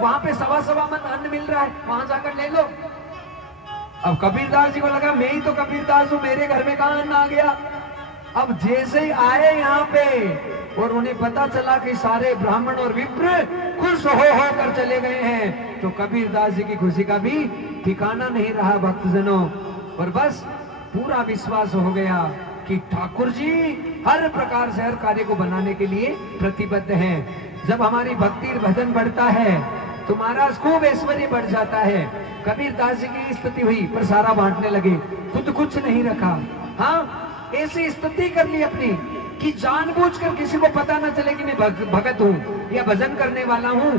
वहां पे सवा मन अन्न मिल रहा है, वहां जाकर ले लो। अब कबीरदास जी को लगा मैं ही तो कबीरदास हूं, मेरे घर में कहां अन्न आ गया। अब जैसे ही आए यहाँ पे और उन्हें पता चला कि सारे ब्राह्मण और विप्र खुश हो कर चले गए हैं, तो कबीरदास जी की खुशी का भी ठिकाना नहीं रहा भक्तजनों। और बस पूरा विश्वास हो गया कि ठाकुर जी हर प्रकार से हर कार्य को बनाने के लिए प्रतिबद्ध हैं। जब हमारी भक्ति भजन बढ़ता है तो महाराज खूब ऐश्वर्य बढ़ जाता है। कबीरदास जी की स्थिति हुई पर सारा बांटने लगे, खुद कुछ नहीं रखा। हाँ, ऐसी स्थिति कर ली अपनी कि जानबूझकर किसी को पता ना चले कि मैं भगत हूं या भजन करने वाला हूं।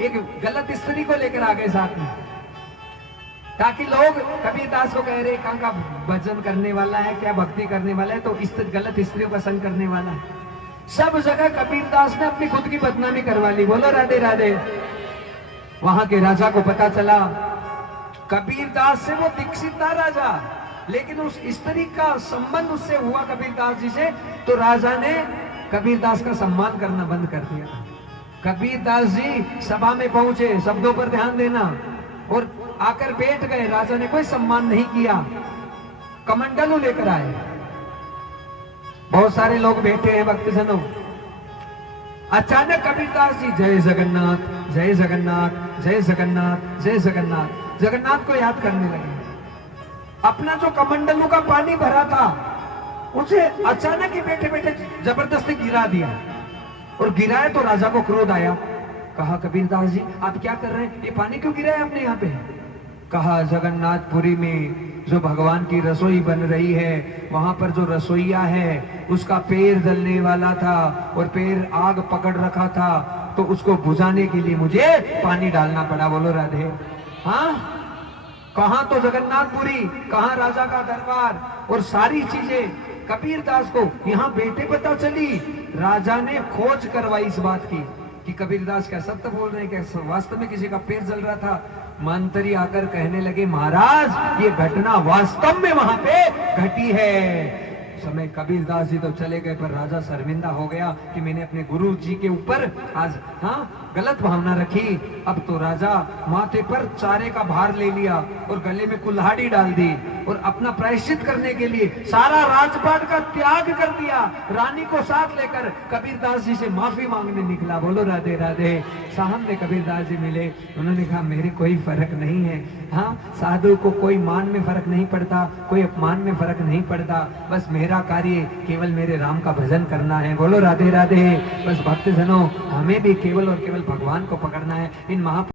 एक गलत स्त्री को लेकर आ गए साथ में, ताकि लोग कबीरदास को कह रहे कहां का भजन करने वाला है, क्या भक्ति करने वाला है, तो इस गलत स्त्रियों का संग करने वाला है। सब जगह कबीरदास ने अपनी खुद की बदनामी करवा ली। बोलो राधे राधे। वहां के राजा को पता चला कबीरदास से वो दीक्षित था राजा, लेकिन उस स्त्री का संबंध उससे हुआ कबीरदास जी से, तो राजा ने कबीरदास का सम्मान करना बंद कर दिया। कबीरदास जी सभा में पहुंचे, शब्दों पर ध्यान देना, और आकर बैठ गए। राजा ने कोई सम्मान नहीं किया, कमंडलू लेकर आए। बहुत सारे लोग बैठे हैं भक्तजनों। अचानक कबीरदास जी जय जगन्नाथ जय जगन्नाथ जय जगन्नाथ जय जगन्नाथ जगन्नाथ को याद करने लगे। अपना जो कमंडलू का पानी भरा था उसे अचानक ही बैठे बैठे जबरदस्ती गिरा दिया, और गिराया तो राजा को क्रोध आया। कहा कबीरदास जी आप क्या कर रहे हैं, ये पानी क्यों गिराया आपने यहाँ पे। कहा जगन्नाथपुरी में जो भगवान की रसोई बन रही है, वहां पर जो रसोईया है उसका पैर जलने वाला था और पैर आग पकड़ रखा था, तो उसको बुझाने के लिए मुझे पानी डालना पड़ा। बोलो राधे। हाँ, कहां तो जगन्नाथपुरी, कहां राजा का दरबार, और सारी चीजें कबीरदास को यहाँ बैठे पता चली। राजा ने खोज करवाई इस बात की कि कबीरदास क्या सत्य बोल रहे हैं, क्या वास्तव में किसी का पैर जल रहा था। मंत्री आकर कहने लगे महाराज ये घटना वास्तव में वहां पे घटी है। समय कबीरदास जी तो चले गए, पर राजा शर्मिंदा हो गया कि मैंने अपने गुरु जी के ऊपर आज गलत भावना रखी। अब तो राजा माथे पर चारे का भार ले लिया और गले में कुल्हाड़ी डाल दी, और अपना प्रायश्चित करने के लिए सारा राजपाट का त्याग कर दिया। रानी को साथ लेकर कबीरदास जी से माफी मांगने निकला। बोलो राधे राधे। सामने कबीरदास जी मिले, उन्होंने कहा मेरे कोई फर्क नहीं है। हाँ, साधु को कोई मान में फर्क नहीं पड़ता, कोई अपमान में फर्क नहीं पड़ता, बस मेरा कार्य केवल मेरे राम का भजन करना है। बोलो राधे राधे। बस भक्तजनों हमें भी केवल और केवल भगवान को पकड़ना है। इन महा